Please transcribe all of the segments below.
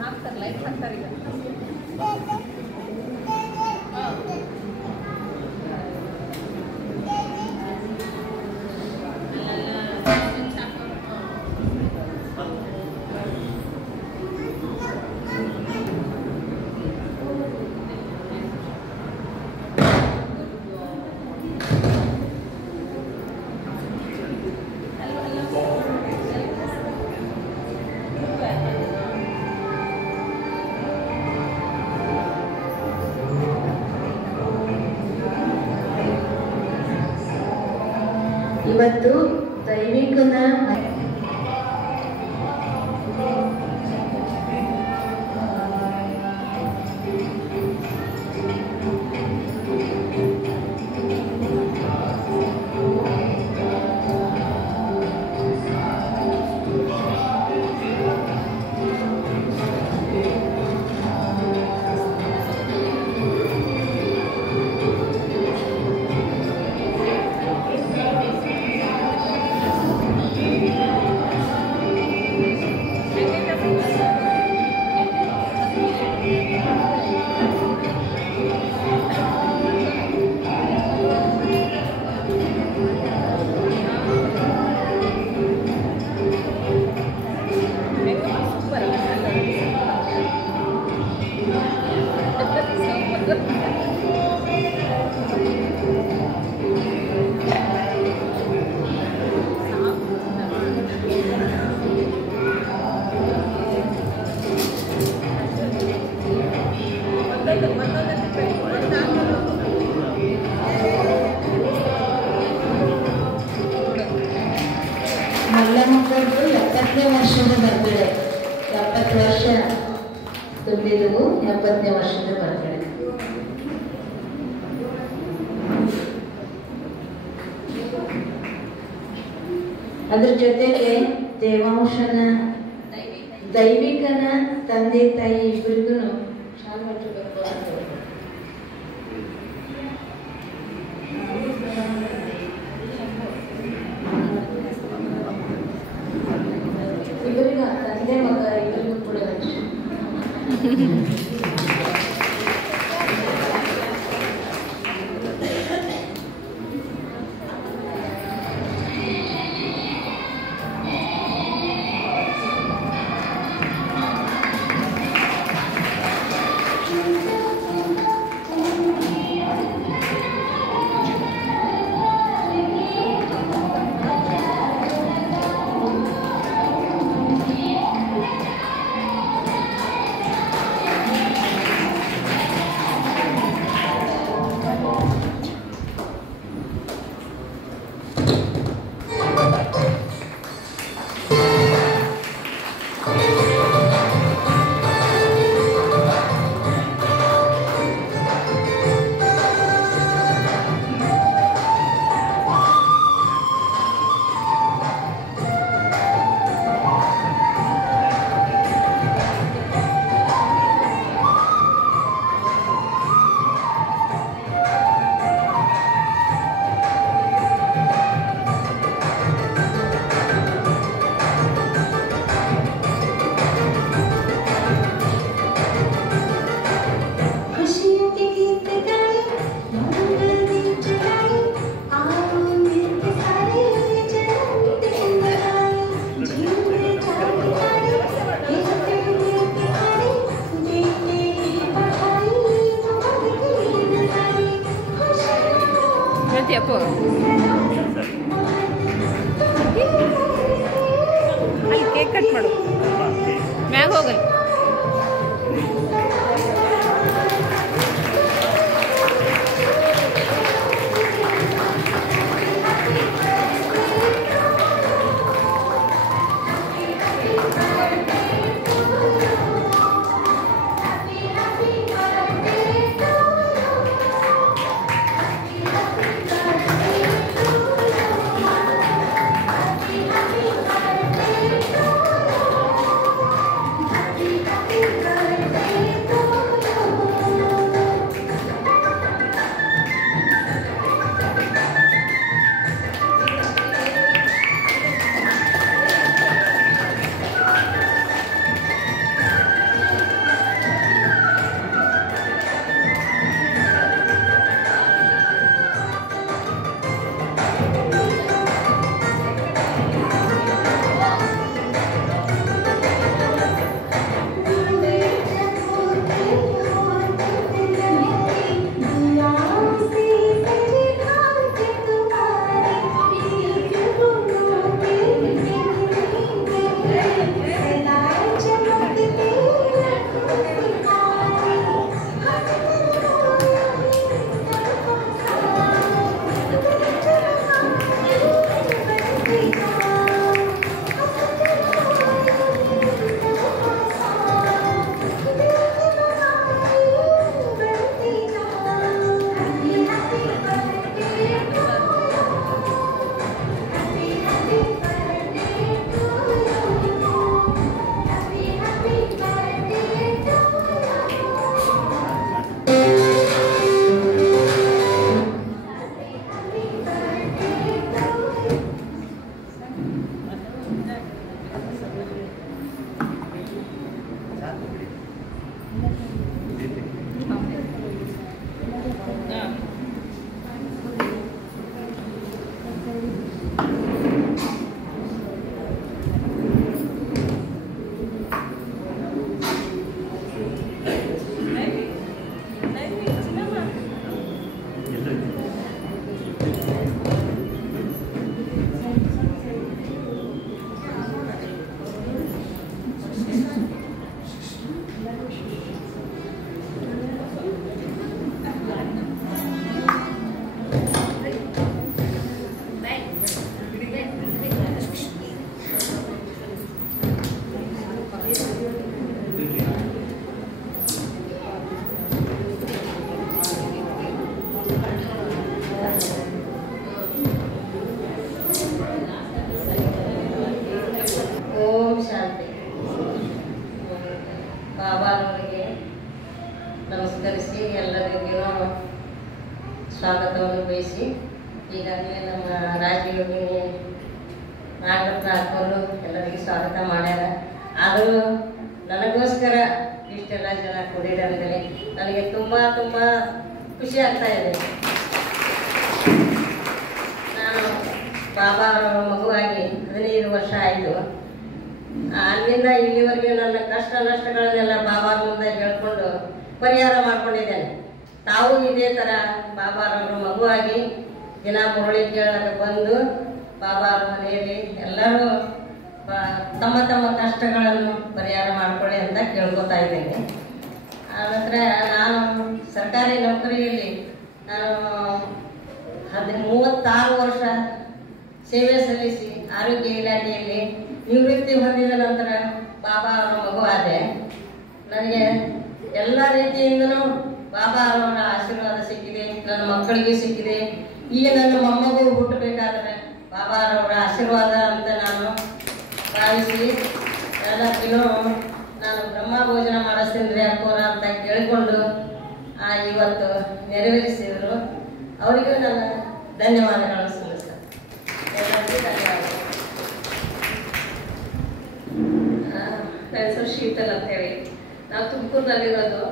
ಹಾಕ್ತಾರೆ ಲೈಟ್ ಹಾಕ್ತಾರೆ ಈಗ ಇವತ್ತು ದೈವಿಕನ ಮಲ್ಲಮ್ಮಕ್ಕಳು 70ನೇ ವರ್ಷದ ಬರ್ತ್ಡೇ 70 ವರ್ಷ ತುಂಬಿದವು 70ನೇ ವರ್ಷದ ಬರ್ತ್ಡೇ ಅದ್ರ ಜೊತೆಗೆ ದೇವಾಂಶನ ದೈವಿಕನ ತಂದೆ ತಾಯಿ ಇಬ್ಬರಿಗೂ ಶಾಲೆ ಹಚ್ಚಬೇಕು ಅಂತ ಇವರಿಗ ತಂದೆ ಮಗ ಇಬ್ಬರಿಗೂ ಕೂಡ ಅಪ್ಪ ಅಲ್ಲಿ ಕೇಕ್ ಕಟ್ ಮಾಡು ಮ್ಯಾಗ ಹೋಗಲ್ಲ ನಾಗರತ್ನ ಹಾಕೊಂಡು ಎಲ್ಲರಿಗೆ ಸ್ವಾಗತ ಮಾಡ್ಯಾರ. ಆದರೂ ನನಗೋಸ್ಕರ ಇಷ್ಟೆಲ್ಲ ಜನ ಕೂಡಿರಂದರೆ ನನಗೆ ತುಂಬ ತುಂಬ ಖುಷಿ ಆಗ್ತಾ ಇದೆ. ನಾನು ಬಾಬಾ ಅವರ ಮಗುವಾಗಿ 15 ವರ್ಷ ಆಯಿತು. ಅಲ್ಲಿಂದ ಇಲ್ಲಿವರೆಗೆ ನನ್ನ ಕಷ್ಟ ನಷ್ಟಗಳನ್ನೆಲ್ಲ ಬಾಬಾ ಮುಂದೆ ಹೇಳ್ಕೊಂಡು ಪರಿಹಾರ ಮಾಡ್ಕೊಂಡಿದ್ದೇನೆ. ತಾವು ಇದೇ ಥರ ಬಾಬಾರವರ ಮಗುವಾಗಿ ದಿನ ಮುರಳಿ ಕೇಳಕ್ಕೆ ಬಂದು ಬಾಬಾರ ಮನೆಯಲ್ಲಿ ಎಲ್ಲರೂ ತಮ್ಮ ತಮ್ಮ ಕಷ್ಟಗಳನ್ನು ಪರಿಹಾರ ಮಾಡ್ಕೊಳ್ಳಿ ಅಂತ ಕೇಳ್ಕೊತಾ ಇದ್ದೇನೆ. ಆನಂತರ ನಾನು ಸರ್ಕಾರಿ ನೌಕರಿಯಲ್ಲಿ ನಾನು 36 ವರ್ಷ ಸೇವೆ ಸಲ್ಲಿಸಿ ಆರೋಗ್ಯ ಇಲಾಖೆಯಲ್ಲಿ ನಿವೃತ್ತಿ ಹೊಂದಿದ ನಂತರ ಬಾಬಾ ಅವರ ಮಗು ಆದೆ. ನನಗೆ ಎಲ್ಲ ರೀತಿಯಿಂದನೂ ಬಾಬಾ ಅವರ ಆಶೀರ್ವಾದ ಸಿಕ್ಕಿದೆ, ನನ್ನ ಮಕ್ಕಳಿಗೆ ಸಿಕ್ಕಿದೆ. ಈಗ ನನ್ನ ಮೊಮ್ಮಗು ಹುಟ್ಟಬೇಕಾದ್ರೆ ಬಾಬಾ ಅವರ ಆಶೀರ್ವಾದ ಅಂತ ನಾನು ಭಾವಿಸಿ ಎಲ್ಲಕ್ಕಿನ್ನೂ ನಾನು ಬ್ರಹ್ಮ ಭೋಜನ ಮಾಡಿಸ್ತೀನಿ ಅಕ್ಕೋರ ಅಂತ ಕೇಳಿಕೊಂಡು ಇವತ್ತು ನೆರವೇರಿಸಿದರು. ಅವರಿಗೂ ನನ್ನ ಧನ್ಯವಾದಗಳು ಸಲ್ಲಿಸ್ತೇನೆ. ಎಲ್ಲರಿಗೂ ಧನ್ಯವಾದಗಳು. ನನ್ನ ಹೆಸರು ಶೀತಲ್ ಅಂತೇಳಿ. ನಾವು ತುಮಕೂರಿನಲ್ಲಿರೋದು.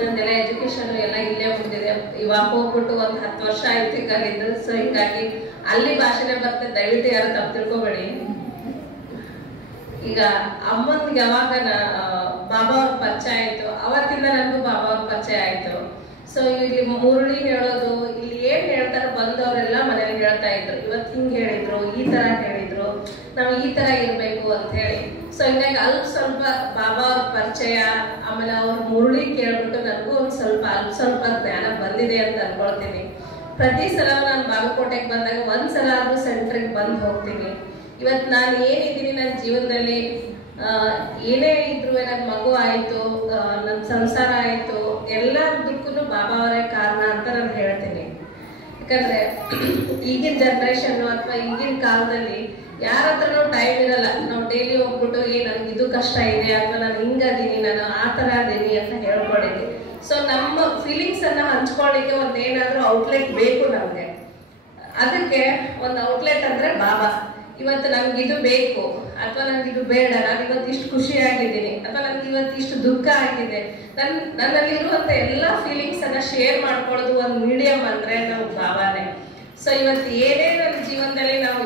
ನನ್ನೆಲ್ಲ ಎಜುಕೇಶನ್ ಎಲ್ಲ ಇಲ್ಲೇ ಮುಗಿದಿದೆ. ಇವಾಗ ಹೋಗ್ಬಿಟ್ಟು ಒಂದು 10 ವರ್ಷ ಆಯ್ತು ಕಲಿದ್ದು. ಸೊ ಹೀಗಾಗಿ ಅಲ್ಲಿ ಭಾಷೆನೇ ಬರ್ತದೆ, ದಯವಿಟ್ಟು ಯಾರು ತಪ್ಪು ತಿಳ್ಕೊಬೇಡಿ. ಈಗ ಅಮ್ಮನಿಗೆ ಯಾವಾಗ ಬಾಬಾ ಅವ್ರ ಪರಿಚಯ ಆಯ್ತು, ಅವತ್ತಿಂದ ನನಗೂ ಬಾಬಾ ಅವ್ರ ಪರಿಚಯ ಆಯ್ತು. ಸೊ ಇಲ್ಲಿ ಮುರುಳಿ ಹೇಳೋದು, ಇಲ್ಲಿ ಏನ್ ಹೇಳ್ತಾರೆ ಬಂದವರೆಲ್ಲ ಮನೇಲಿ ಹೇಳ್ತಾ ಇದ್ರು, ಇವತ್ತು ಹಿಂಗ್ ಹೇಳಿದ್ರು, ಈ ತರ ಹೇಳಿದ್ರು, ನಾವು ಈ ತರ ಇರ್ಬೇಕು ಅಂತ ಹೇಳಿ. ಸೊ ಹಿಂಗಾಗಿ ಸ್ವಲ್ಪ ಬಾಬಾ ಅವ್ರ ಪರಿಚಯ, ಆಮೇಲೆ ಅವ್ರ ಮುರುಳಿ ಕೇಳ್ಬಿಟ್ಟು ನನಗೂ ಒಂದು ಸ್ವಲ್ಪ ಜ್ಞಾನ ಬಂದಿದೆ ಅಂತ ಅನ್ಕೊಳ್ತೀನಿ. ಪ್ರತಿ ಸಲ ನಾನು ಬಾಗಲಕೋಟೆಗೆ ಬಂದಾಗ ಒಂದ್ಸಲ ಆದ್ರೂ ಸೆಂಟ್ರಿಗೆ ಬಂದು ಹೋಗ್ತೀನಿ. ಇವತ್ತು ನಾನು ಏನಿದ್ದೀನಿ ನನ್ನ ಜೀವನದಲ್ಲಿ, ಏನೇ ಇದ್ರು, ನನ್ನ ಮಗು ಆಯ್ತು, ನನ್ನ ಸಂಸಾರ ಆಯ್ತು, ಎಲ್ಲದಕ್ಕೂ ಬಾಬಾ ಅವರೇ ಕಾರಣ ಅಂತ ನಾನು ಹೇಳ್ತೀನಿ. ಯಾಕಂದ್ರೆ ಈಗಿನ ಜನರೇಷನ್ ಅಥವಾ ಈಗಿನ ಕಾಲದಲ್ಲಿ ಯಾರ ಹತ್ರನೂ ಟೈಮ್ ಇರಲ್ಲ. ನಾವು ಡೈಲಿ ಹೋಗ್ಬಿಟ್ಟು ನನ್ಗೆ ಇದು ಕಷ್ಟ ಇದೆ ಅಥವಾ ನಾನು ಹಿಂಗದೀನಿ, ನಾನು ಆ ತರ ಅದೀನಿ ಅಂತ ಹೇಳ್ಕೊಳಿಕ್ಕೆ. ಸೊ ನಮ್ಮ ಫೀಲಿಂಗ್ಸ್ ಅನ್ನ ಹಂಚ್ಕೊಳ್ಳಿಕ್ಕೆ ಒಂದೇನಾದ್ರೂ ಔಟ್ಲೆಟ್ ಬೇಕು ನಮ್ಗೆ. ಅದಕ್ಕೆ ಒಂದು ಔಟ್ಲೆಟ್ ಅಂದ್ರೆ ಬಾಬಾ. ಇವತ್ತು ನನ್ಗಿದು ಬೇಕು ಅಥವಾ ನನ್ಗಿದು ಬೇಡ, ನಾನು ಇವತ್ತು ಇಷ್ಟು ಖುಷಿಯಾಗಿದ್ದೀನಿ ಅಥವಾ ನನ್ಗೆ ಇವತ್ತು ಇಷ್ಟು ದುಃಖ ಆಗಿದೆ, ನನ್ನಲ್ಲಿ ಇರುವಂತ ಎಲ್ಲಾ ಫೀಲಿಂಗ್ಸ್ ಅನ್ನ ಶೇರ್ ಮಾಡ್ಕೊಳ್ಳೋದು ಒಂದು ಮೀಡಿಯಂ ಅಂದ್ರೆ ನಾವು ಬಾಬಾನೇ. ಸೊ ಇವತ್ತು ಏನೇ ನನ್ನ ಜೀವನದಲ್ಲಿ ನಾವು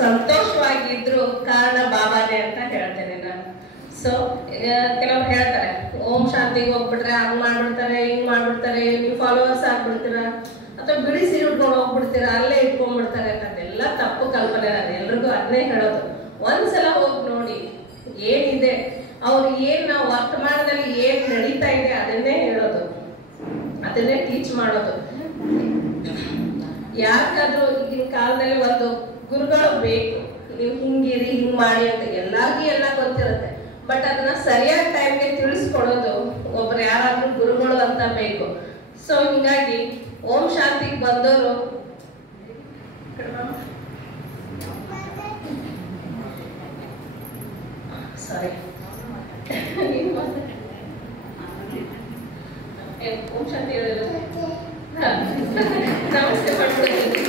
ಸಂತೋಷವಾಗಿದ್ರು ಕಾರಣ ಬಾಬಾನೇ ಅಂತ ಹೇಳ್ತೇನೆ ನಾನು. ಸೊ ಕೆಲವ್ರು ಹೇಳ್ತಾರೆ ಓಂ ಶಾಂತಿಗೆ ಹೋಗ್ಬಿಟ್ರೆ ಹಂಗ್ ಮಾಡ್ಬಿಡ್ತಾರೆ, ಹಿಂಗ್ ಮಾಡ್ಬಿಡ್ತಾರೆ, ನೀವು ಫಾಲೋವರ್ಸ್ ಆಗ್ಬಿಡ್ತೀರಾ ಅಥವಾ ಬಿಡಿ ಸೀರೆ ಉಟ್ಕೊಂಡು ಹೋಗ್ಬಿಡ್ತೀರಾ, ಅಲ್ಲೇ ಇಟ್ಕೊಂಡ್ಬಿಡ್ತಾರೆ ಅದೆಲ್ಲ ತಪ್ಪು ಕಲ್ಪನೆ. ನಾನು ಎಲ್ರಿಗೂ ಅದನ್ನೇ ಹೇಳೋದು, ಒಂದ್ಸಲ ಹೋಗಿ ನೋಡಿ ಏನಿದೆ, ಅವ್ರು ನಾವು ವರ್ತಮಾನದಲ್ಲಿ ಏನ್ ನಡೀತಾ ಇದೆ ಅದನ್ನೇ ಹೇಳೋದು, ಅದನ್ನೇ ಟೀಚ್ ಮಾಡೋದು. ಯಾಕಾದ್ರೂ ಈಗಿನ ಕಾಲದಲ್ಲಿ ಒಂದು ಗುರುಗಳು ಬೇಕು, ನೀವು ಹಿಂಗಿರಿ ಹಿಂಗ್ ಮಾಡಿ ಅಂತ ಎಲ್ಲಾರ್ಗೂ ಎಲ್ಲ ಗೊತ್ತಿರುತ್ತೆ. ಬಟ್ ಅದನ್ನ ಸರಿಯಾದ ಟೈಮ್ಗೆ ತಿಳಿಸ್ಕೊಡೋದು ಒಬ್ರು ಯಾರಾದ್ರೂ ಗುರುಗಳು ಅಂತ ಬೇಕು. ಸೊ ಹಿಂಗಾಗಿ ಓಂ ಶಾಂತಿಗೆ ಬಂದವರು ಸಾರಿ ಓಂ ಶಾಂತಿ ಹೇಳಿದ್ರು ನಮಸ್ತೆ ಮಾಡ್ಬಿಡ್ತೀನಿ.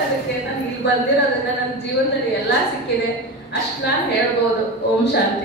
ಅದಕ್ಕೆ ನಾನು ಇಲ್ಲಿ ಬಂದಿರೋದ್ರಿಂದ ನನ್ನ ಜೀವನದಲ್ಲಿ ಎಲ್ಲಾ ಸಿಕ್ಕಿದೆ ಅಷ್ಟು ನಾನು ಹೇಳ್ಬೋದು. ಓಂ ಶಾಂತಿ.